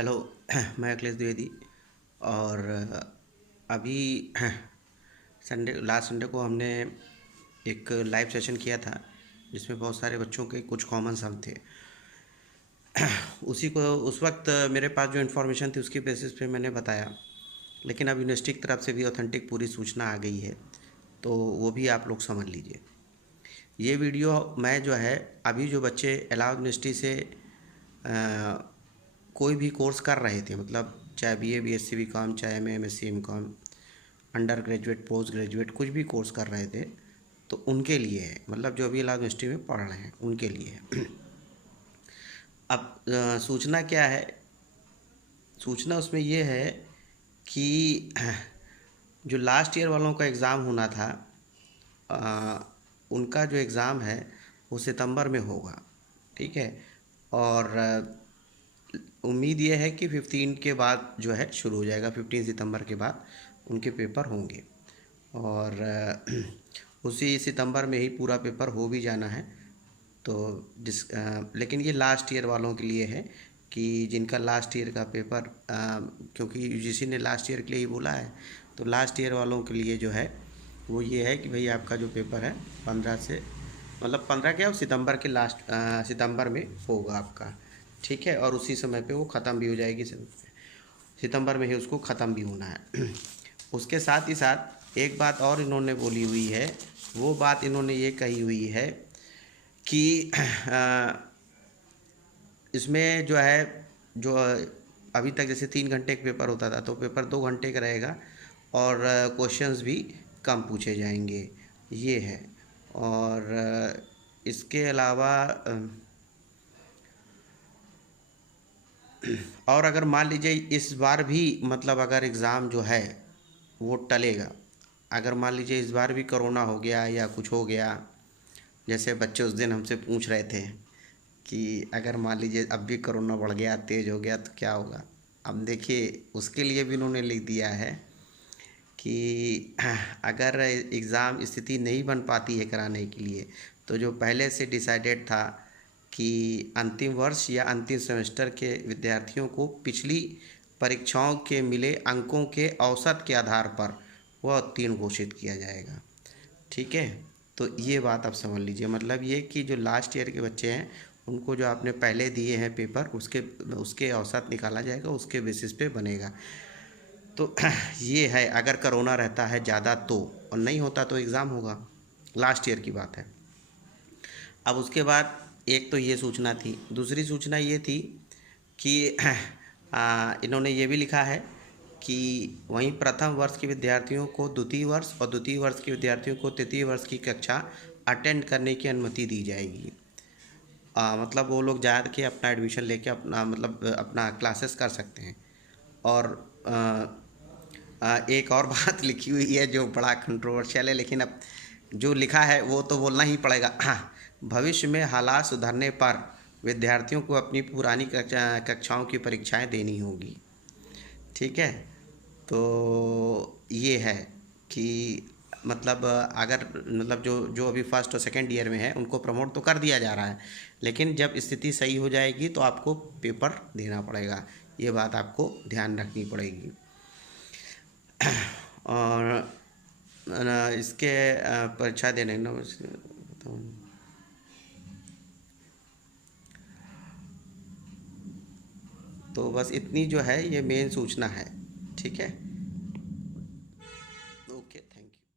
Hello. मैं अखिलेश द्विवेदी। और अभी लास्ट संडे को हमने एक लाइव सेशन किया था जिसमें बहुत सारे बच्चों के कुछ कॉमन सम थे। उसी को उस वक्त मेरे पास जो इन्फॉर्मेशन थी उसकी बेसिस पे मैंने बताया, लेकिन अब यूनिवर्सिटी की तरफ से भी ऑथेंटिक पूरी सूचना आ गई है, तो वो भी आप लोग समझ लीजिए। ये वीडियो मैं जो है अभी जो बच्चे अलाउड यूनिवर्सिटी से कोई भी कोर्स कर रहे थे, मतलब चाहे बीए बीएससी बीकॉम, चाहे MA MSc MCom, undergraduate postgraduate कुछ भी कोर्स कर रहे थे, तो उनके लिए है। मतलब जो अभी अलाउड यूनिवर्सिटी में पढ़ रहे हैं उनके लिए है। अब सूचना क्या है? सूचना उसमें ये है कि जो लास्ट ईयर वालों का एग्ज़ाम होना था, उनका जो एग्ज़ाम है वो सितंबर में होगा। ठीक है। और उम्मीद ये है कि 15 के बाद जो है शुरू हो जाएगा, 15 सितंबर के बाद उनके पेपर होंगे। और उसी सितंबर में ही पूरा पेपर हो भी जाना है। तो लेकिन ये लास्ट ईयर वालों के लिए है कि जिनका लास्ट ईयर का पेपर, क्योंकि यूजीसी ने लास्ट ईयर के लिए ही बोला है, तो लास्ट ईयर वालों के लिए जो है वो ये है कि भाई आपका जो पेपर है 15 से, मतलब 15 क्या, सितंबर के लास्ट सितंबर में होगा आपका। ठीक है। और उसी समय पे वो ख़त्म भी हो जाएगी, सितंबर में ही उसको ख़त्म भी होना है। उसके साथ ही साथ एक बात और इन्होंने बोली हुई है। वो बात इन्होंने ये कही हुई है कि इसमें जो है, जो अभी तक जैसे 3 घंटे का पेपर होता था, तो पेपर 2 घंटे का रहेगा और क्वेश्चंस भी कम पूछे जाएंगे, ये है। और इसके अलावा और अगर मान लीजिए इस बार भी, मतलब अगर एग्ज़ाम जो है वो टलेगा, अगर मान लीजिए इस बार भी कोरोना हो गया या कुछ हो गया, जैसे बच्चे उस दिन हमसे पूछ रहे थे कि अगर मान लीजिए अब भी कोरोना बढ़ गया, तेज़ हो गया, तो क्या होगा। अब देखिए उसके लिए भी इन्होंने लिख दिया है कि अगर एग्ज़ाम स्थिति नहीं बन पाती है कराने के लिए, तो जो पहले से डिसाइडेड था कि अंतिम वर्ष या अंतिम सेमेस्टर के विद्यार्थियों को पिछली परीक्षाओं के मिले अंकों के औसत के आधार पर वह उत्तीर्ण घोषित किया जाएगा। ठीक है। तो ये बात आप समझ लीजिए, मतलब ये कि जो लास्ट ईयर के बच्चे हैं उनको जो आपने पहले दिए हैं पेपर, उसके उसके औसत निकाला जाएगा, उसके बेसिस पे बनेगा। तो ये है, अगर कोरोना रहता है ज़्यादा तो, और नहीं होता तो एग्ज़ाम होगा। लास्ट ईयर की बात है। अब उसके बाद एक तो ये सूचना थी, दूसरी सूचना ये थी कि इन्होंने ये भी लिखा है कि वहीं प्रथम वर्ष के विद्यार्थियों को द्वितीय वर्ष और द्वितीय वर्ष के विद्यार्थियों को तृतीय वर्ष की कक्षा अटेंड करने की अनुमति दी जाएगी। मतलब वो लोग जा के अपना एडमिशन लेके अपना, मतलब अपना क्लासेस कर सकते हैं। और एक और बात लिखी हुई है जो बड़ा कंट्रोवर्शियल है, लेकिन अब जो लिखा है वो तो बोलना ही पड़ेगा। भविष्य में हालात सुधरने पर विद्यार्थियों को अपनी पुरानी कक्षाओं की परीक्षाएं देनी होगी। ठीक है। तो ये है कि मतलब अगर, मतलब जो जो अभी फर्स्ट और सेकंड ईयर में है उनको प्रमोट तो कर दिया जा रहा है, लेकिन जब स्थिति सही हो जाएगी तो आपको पेपर देना पड़ेगा। ये बात आपको ध्यान रखनी पड़ेगी। और इसके परीक्षा देने ना, तो बस इतनी जो है ये मेन सूचना है। ठीक है। Okay, thank you.